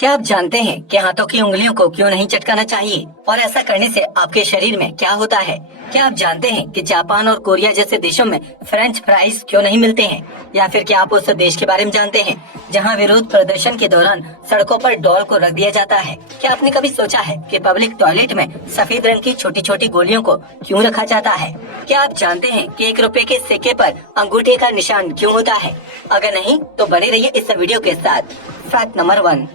क्या आप जानते हैं कि हाथों की उंगलियों को क्यों नहीं चटकाना चाहिए और ऐसा करने से आपके शरीर में क्या होता है? क्या आप जानते हैं कि जापान और कोरिया जैसे देशों में फ्रेंच फ्राइज क्यों नहीं मिलते हैं? या फिर क्या आप उस देश के बारे में जानते हैं जहां विरोध प्रदर्शन के दौरान सड़कों पर डॉल को रख दिया जाता है? क्या आपने कभी सोचा है कि पब्लिक टॉयलेट में सफेद रंग की छोटी छोटी गोलियों को क्यों रखा जाता है? क्या आप जानते हैं कि 1 रुपए के सिक्के पर अंगूठे का निशान क्यों होता है? अगर नहीं तो बने रहिए इस वीडियो के साथ। Fact number 1।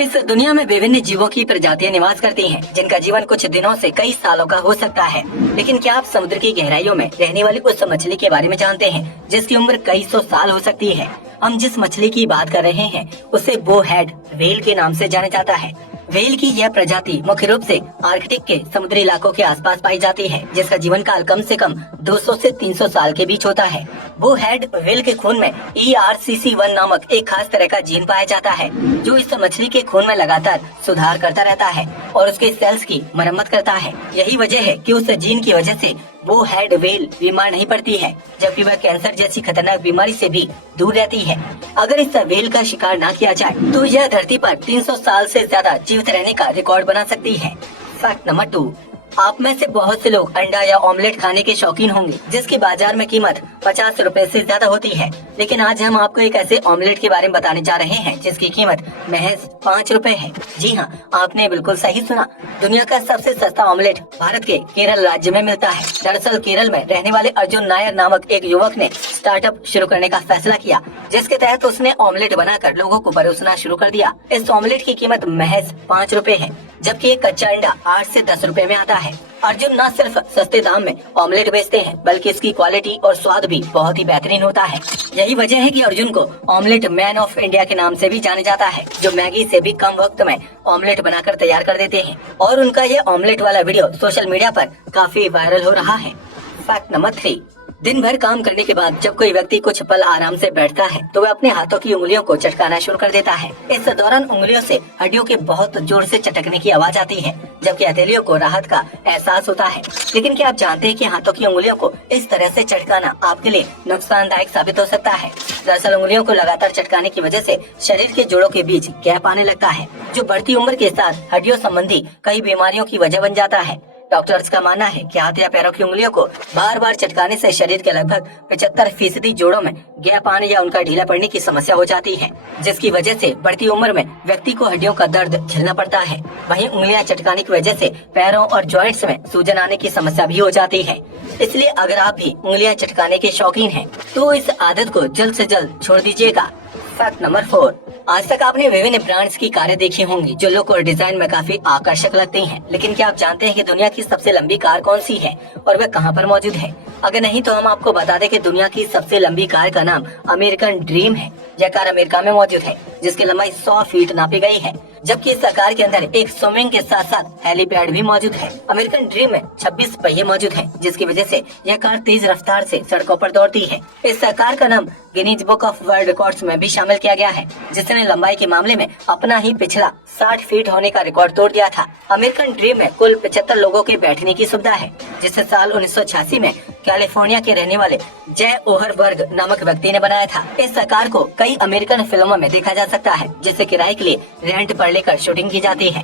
इस दुनिया में विभिन्न जीवों की प्रजातियां निवास करती हैं, जिनका जीवन कुछ दिनों से कई सालों का हो सकता है। लेकिन क्या आप समुद्र की गहराइयों में रहने वाली उस मछली के बारे में जानते हैं जिसकी उम्र कई सौ साल हो सकती है? हम जिस मछली की बात कर रहे हैं उसे बो हेड व्हेल के नाम से जाना जाता है। व्हेल की यह प्रजाति मुख्य रूप से आर्कटिक के समुद्री इलाकों के आसपास पाई जाती है, जिसका जीवन काल कम से कम 200 से 300 साल के बीच होता है। बो हेड व्हेल के खून में ERCC1 नामक एक खास तरह का जीन पाया जाता है, जो इस मछली के खून में लगातार सुधार करता रहता है और उसके सेल्स की मरम्मत करता है। यही वजह है कि उस जीन की वजह से बो हेड व्हेल बीमार नहीं पड़ती है, जबकि वह कैंसर जैसी खतरनाक बीमारी से भी दूर रहती है। अगर इस व्हेल का शिकार न किया जाए तो यह धरती पर 300 साल से ज्यादा जीवित रहने का रिकॉर्ड बना सकती है। Fact number 2। आप में से बहुत से लोग अंडा या ऑमलेट खाने के शौकीन होंगे, जिसकी बाजार में कीमत 50 रुपए से ज्यादा होती है। लेकिन आज हम आपको एक ऐसे ऑमलेट के बारे में बताने जा रहे हैं जिसकी कीमत महज 5 रुपए है। जी हाँ, आपने बिल्कुल सही सुना। दुनिया का सबसे सस्ता ऑमलेट भारत के केरल राज्य में मिलता है। दरअसल केरल में रहने वाले अर्जुन नायर नामक एक युवक ने स्टार्टअप शुरू करने का फैसला किया, जिसके तहत उसने ऑमलेट बनाकर लोगों को परोसना शुरू कर दिया। इस ऑमलेट की कीमत महज 5 रुपए है, जबकि एक कच्चा अंडा 8 से 10 रुपए में आता है। अर्जुन न सिर्फ सस्ते दाम में ऑमलेट बेचते हैं, बल्कि इसकी क्वालिटी और स्वाद भी बहुत ही बेहतरीन होता है। यही वजह है कि अर्जुन को ऑमलेट मैन ऑफ इंडिया के नाम से भी जाना जाता है, जो मैगी से भी कम वक्त में ऑमलेट बनाकर तैयार कर देते हैं। और उनका यह ऑमलेट वाला वीडियो सोशल मीडिया पर काफी वायरल हो रहा है। Fact number 3। दिन भर काम करने के बाद जब कोई व्यक्ति कुछ पल आराम से बैठता है तो वह अपने हाथों की उंगलियों को चटकाना शुरू कर देता है। इस दौरान उंगलियों से हड्डियों के बहुत जोर से चटकने की आवाज आती है, जबकि हथेलियों को राहत का एहसास होता है। लेकिन क्या आप जानते हैं कि हाथों की उंगलियों को इस तरह से चटकाना आपके लिए नुकसानदायक साबित हो सकता है? दरअसल उंगलियों को लगातार चटकाने की वजह से शरीर के जोड़ों के बीच गैप आने लगता है, जो बढ़ती उम्र के साथ हड्डियों संबंधी कई बीमारियों की वजह बन जाता है। डॉक्टर्स का मानना है कि हाथ या पैरों की उंगलियों को बार बार चटकाने से शरीर के लगभग 75% जोड़ों में गैप आने या उनका ढीला पड़ने की समस्या हो जाती है, जिसकी वजह से बढ़ती उम्र में व्यक्ति को हड्डियों का दर्द झेलना पड़ता है। वहीं उंगलियां चटकाने की वजह से पैरों और जॉइंट्स में सूजन आने की समस्या भी हो जाती है। इसलिए अगर आप भी उंगलियां चटकाने के शौकीन हैं, तो इस आदत को जल्द से जल्द छोड़ दीजिएगा। Fact number 4। आज तक आपने विभिन्न ब्रांड्स की कारें देखी होंगी जो लुक और डिजाइन में काफी आकर्षक लगती हैं। लेकिन क्या आप जानते हैं कि दुनिया की सबसे लंबी कार कौन सी है और वह कहां पर मौजूद है? अगर नहीं तो हम आपको बता दें कि दुनिया की सबसे लंबी कार का नाम अमेरिकन ड्रीम है। यह कार अमेरिका में मौजूद है, जिसकी लंबाई 100 फीट नापी गई है, जबकि इस कार के अंदर एक स्विमिंग के साथ साथ हेलीपैड भी मौजूद है। अमेरिकन ड्रीम में 26 पहिए मौजूद हैं, जिसकी वजह से यह कार तेज रफ्तार से सड़कों पर दौड़ती है। इस कार का नाम Guinness book of world records में भी शामिल किया गया है, जिसने लंबाई के मामले में अपना ही पिछला 60 फीट होने का रिकॉर्ड तोड़ दिया था। अमेरिकन ड्रीम में कुल 75 लोगों के बैठने की सुविधा है, जिसे साल 1986 में कैलिफोर्निया के रहने वाले जय ओहरबर्ग नामक व्यक्ति ने बनाया था। इस कार को कई अमेरिकन फिल्मों में देखा जा सकता है, जिसे किराए के लिए रेंट पर लेकर शूटिंग की जाती है।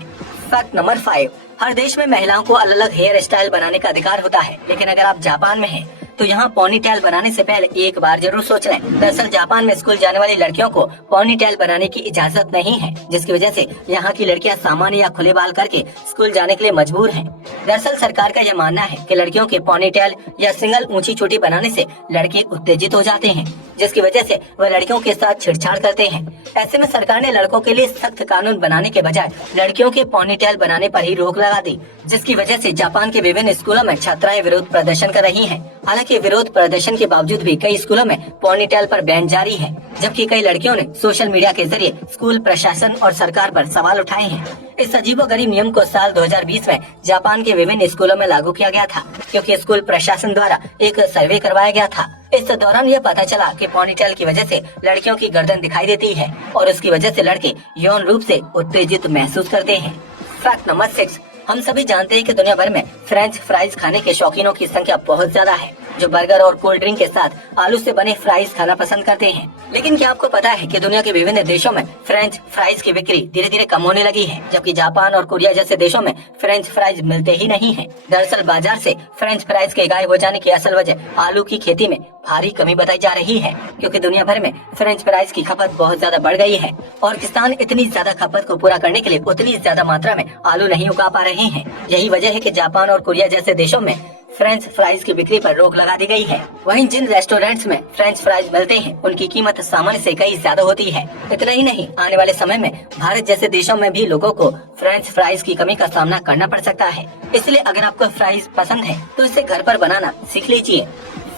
Fact number 5। हर देश में महिलाओं को अलग अलग हेयर स्टाइल बनाने का अधिकार होता है, लेकिन अगर आप जापान में हैं तो यहाँ पोनीटेल बनाने से पहले एक बार जरूर सोच लें। दरअसल जापान में स्कूल जाने वाली लड़कियों को पोनीटेल बनाने की इजाजत नहीं है, जिसकी वजह से यहाँ की लड़कियाँ सामान्य या खुले बाल करके स्कूल जाने के लिए मजबूर हैं। दरअसल सरकार का यह मानना है कि लड़कियों के पोनीटेल या सिंगल ऊंची चोटी बनाने से लड़के उत्तेजित हो जाते हैं, जिसकी वजह से वह लड़कियों के साथ छेड़छाड़ करते हैं। ऐसे में सरकार ने लड़कों के लिए सख्त कानून बनाने के बजाय लड़कियों के पोनीटेल बनाने पर ही रोक लगा दी, जिसकी वजह से जापान के विभिन्न स्कूलों में छात्राएं विरोध प्रदर्शन कर रही हैं। हालांकि विरोध प्रदर्शन के बावजूद भी कई स्कूलों में पोनीटेल पर बैन जारी है, जबकि कई लड़कियों ने सोशल मीडिया के जरिए स्कूल प्रशासन और सरकार पर सवाल उठाए हैं। इस अजीबोगरीब नियम को साल 2020 में जापान के विभिन्न स्कूलों में लागू किया गया था, क्योंकि स्कूल प्रशासन द्वारा एक सर्वे करवाया गया था। इस दौरान यह पता चला कि पोनीटेल की वजह से लड़कियों की गर्दन दिखाई देती है और उसकी वजह से लड़के यौन रूप से उत्तेजित महसूस करते हैं। Fact number 6। हम सभी जानते हैं कि दुनिया भर में फ्रेंच फ्राइज खाने के शौकीनों की संख्या बहुत ज्यादा है। जो बर्गर और कोल्ड ड्रिंक के साथ आलू से बने फ्राइज खाना पसंद करते हैं। लेकिन क्या आपको पता है कि दुनिया के विभिन्न देशों में फ्रेंच फ्राइज की बिक्री धीरे धीरे कम होने लगी है, जबकि जापान और कोरिया जैसे देशों में फ्रेंच फ्राइज मिलते ही नहीं है। दरअसल बाजार से फ्रेंच फ्राइज के गायब हो जाने की असल वजह आलू की खेती में भारी कमी बताई जा रही है, क्योंकि दुनिया भर में फ्रेंच फ्राइज की खपत बहुत ज्यादा बढ़ गई है और किसान इतनी ज्यादा खपत को पूरा करने के लिए उतनी ज्यादा मात्रा में आलू नहीं उगा पा रहे हैं। यही वजह है कि जापान और कोरिया जैसे देशों में फ्रेंच फ्राइज की बिक्री पर रोक लगा दी गई है। वहीं जिन रेस्टोरेंट्स में फ्रेंच फ्राइज मिलते हैं उनकी कीमत सामान्य से कई ज्यादा होती है। इतना ही नहीं, आने वाले समय में भारत जैसे देशों में भी लोगों को फ्रेंच फ्राइज की कमी का सामना करना पड़ सकता है। इसलिए अगर आपको फ्राइज पसंद है तो इसे घर पर बनाना सीख लीजिए।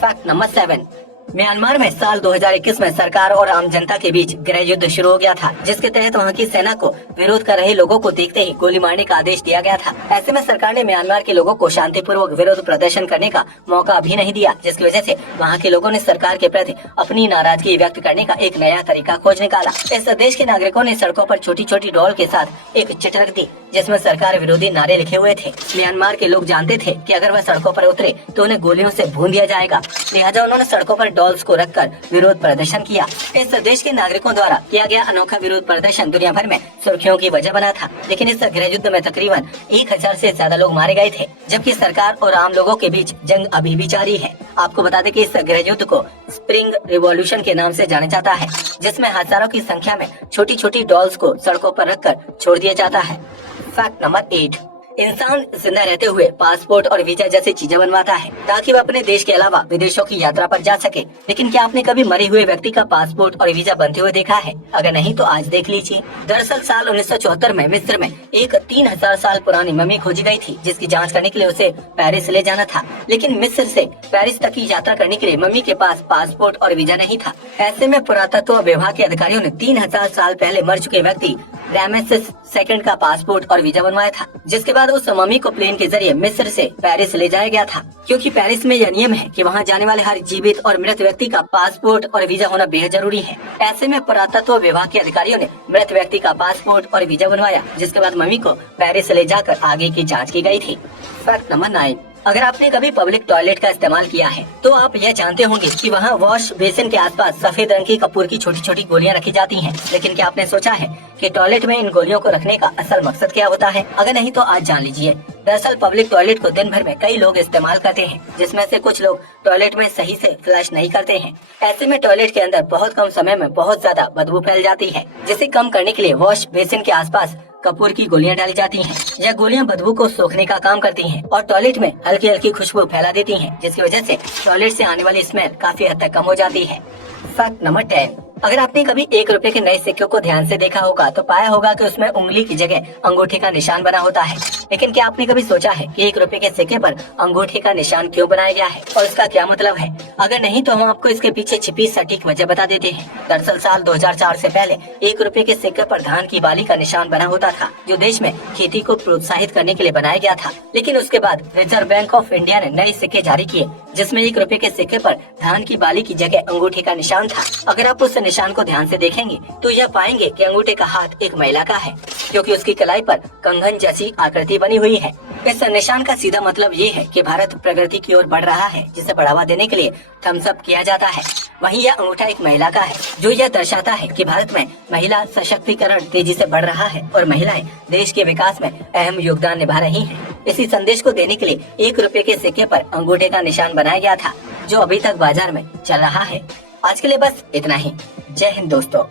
फैक्ट नंबर 7, म्यांमार में साल 2021 में सरकार और आम जनता के बीच गृह युद्ध शुरू हो गया था, जिसके तहत वहां की सेना को विरोध कर रहे लोगों को देखते ही गोली मारने का आदेश दिया गया था। ऐसे में सरकार ने म्यांमार के लोगों को शांतिपूर्वक विरोध प्रदर्शन करने का मौका भी नहीं दिया, जिसकी वजह से वहां के लोगों ने सरकार के प्रति अपनी नाराजगी व्यक्त करने का एक नया तरीका खोज निकाला। इस देश के नागरिकों ने सड़कों पर छोटी छोटी डॉल के साथ एक चिट रख दी जिसमें सरकार विरोधी नारे लिखे हुए थे। म्यांमार के लोग जानते थे कि अगर वह सड़कों पर उतरे तो उन्हें गोलियों से भून दिया जाएगा, लिहाजा उन्होंने सड़कों पर डॉल्स को रखकर विरोध प्रदर्शन किया। इस देश के नागरिकों द्वारा किया गया अनोखा विरोध प्रदर्शन दुनिया भर में सुर्खियों की वजह बना था। लेकिन इस गृह युद्ध में तकरीबन 1000 से ज्यादा लोग मारे गए थे, जबकि सरकार और आम लोगों के बीच जंग अभी भी जारी है। आपको बता दें कि इस गृह युद्ध को स्प्रिंग रिवॉल्यूशन के नाम से जाना जाता है, जिसमें हजारों की संख्या में छोटी छोटी डॉल्स को सड़कों पर रखकर छोड़ दिया जाता है। फैक्ट नंबर 8, इंसान जिंदा रहते हुए पासपोर्ट और वीजा जैसी चीजें बनवाता है ताकि वह अपने देश के अलावा विदेशों की यात्रा पर जा सके। लेकिन क्या आपने कभी मरे हुए व्यक्ति का पासपोर्ट और वीजा बनते हुए देखा है? अगर नहीं तो आज देख लीजिए। दरअसल साल 1974 में मिस्र में एक 3000 साल पुरानी मम्मी खोजी गई थी, जिसकी जाँच करने के लिए उसे पेरिस ले जाना था। लेकिन मिस्र से पेरिस तक की यात्रा करने के लिए मम्मी के पास पासपोर्ट और वीजा नहीं था। ऐसे में पुरातत्व विभाग के अधिकारियों ने 3000 साल पहले मर चुके व्यक्ति रामेसेस सेकंड का पासपोर्ट और वीजा बनवाया था, जिसके बाद उस मम्मी को प्लेन के जरिए मिस्र से पेरिस ले जाया गया था, क्योंकि पेरिस में यह नियम है कि वहां जाने वाले हर जीवित और मृत व्यक्ति का पासपोर्ट और वीजा होना बेहद जरूरी है। ऐसे में पुरातत्व विभाग के अधिकारियों ने मृत व्यक्ति का पासपोर्ट और वीजा बनवाया, जिसके बाद मम्मी को पेरिस ले जाकर आगे की जाँच की गयी थी। फैक्ट नंबर 9, अगर आपने कभी पब्लिक टॉयलेट का इस्तेमाल किया है तो आप यह जानते होंगे कि वहाँ वॉश बेसिन के आसपास सफेद रंग की कपूर की छोटी छोटी गोलियां रखी जाती हैं। लेकिन क्या आपने सोचा है कि टॉयलेट में इन गोलियों को रखने का असल मकसद क्या होता है? अगर नहीं तो आज जान लीजिए। दरअसल पब्लिक टॉयलेट को दिन भर में कई लोग इस्तेमाल करते हैं, जिसमें से कुछ लोग टॉयलेट में सही से फ्लश नहीं करते हैं। ऐसे में टॉयलेट के अंदर बहुत कम समय में बहुत ज्यादा बदबू फैल जाती है, जिसे कम करने के लिए वॉश बेसिन के आसपास कपूर की गोलियां डाली जाती हैं। यह गोलियां बदबू को सोखने का काम करती हैं और टॉयलेट में हल्की हल्की खुशबू फैला देती हैं, जिसकी वजह से टॉयलेट से आने वाली स्मेल काफी हद तक कम हो जाती है। फैक्ट नंबर 10, अगर आपने कभी 1 रुपए के नए सिक्के को ध्यान से देखा होगा तो पाया होगा कि उसमें उंगली की जगह अंगूठे का निशान बना होता है। लेकिन क्या आपने कभी सोचा है कि 1 रुपए के सिक्के पर अंगूठे का निशान क्यों बनाया गया है और इसका क्या मतलब है? अगर नहीं तो हम आपको इसके पीछे छिपी सटीक वजह बता देते हैं। दरअसल साल 2004 से पहले 1 रुपए के सिक्के पर धान की बाली का निशान बना होता था, जो देश में खेती को प्रोत्साहित करने के लिए बनाया गया था। लेकिन उसके बाद रिजर्व बैंक ऑफ इंडिया ने नए सिक्के जारी किए, जिसमें 1 रुपए के सिक्के पर धान की बाली की जगह अंगूठे का निशान था। अगर आप उस निशान को ध्यान से देखेंगे तो यह पाएंगे कि अंगूठे का हाथ एक महिला का है, क्योंकि उसकी कलाई पर कंगन जैसी आकृति बनी हुई है। इस निशान का सीधा मतलब ये है कि भारत प्रगति की ओर बढ़ रहा है, जिसे बढ़ावा देने के लिए थम्स अप किया जाता है। वहीं यह अंगूठा एक महिला का है, जो यह दर्शाता है कि भारत में महिला सशक्तिकरण तेजी से बढ़ रहा है और महिलाएं देश के विकास में अहम योगदान निभा रही हैं। इसी संदेश को देने के लिए 1 रुपए के सिक्के पर अंगूठे का निशान बनाया गया था, जो अभी तक बाजार में चल रहा है। आज के लिए बस इतना ही। जय हिंद दोस्तों।